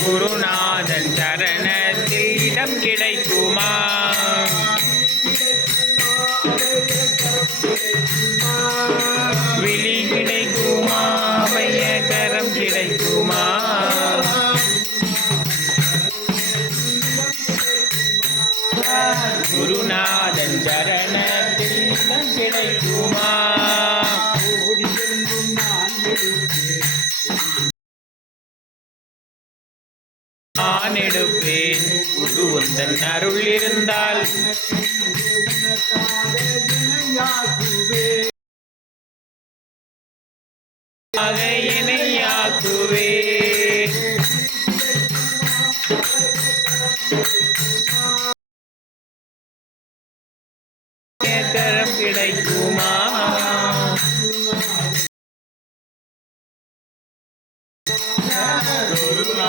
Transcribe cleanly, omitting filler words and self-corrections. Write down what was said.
குருநாதன் சரணத்தில் இடம் கிடைக்குமா? விழி கிடைக்குமா? அபயகரம் கிடைக்குமா? குருநாதன் சரணத்தில் இடம் கிடைக்குமா? நான் எடுப்பேன் குரு உந்தன் அருள் இருந்தால் இணையாக்குவே. கரம் கிடைக்குமா? குருநாதன்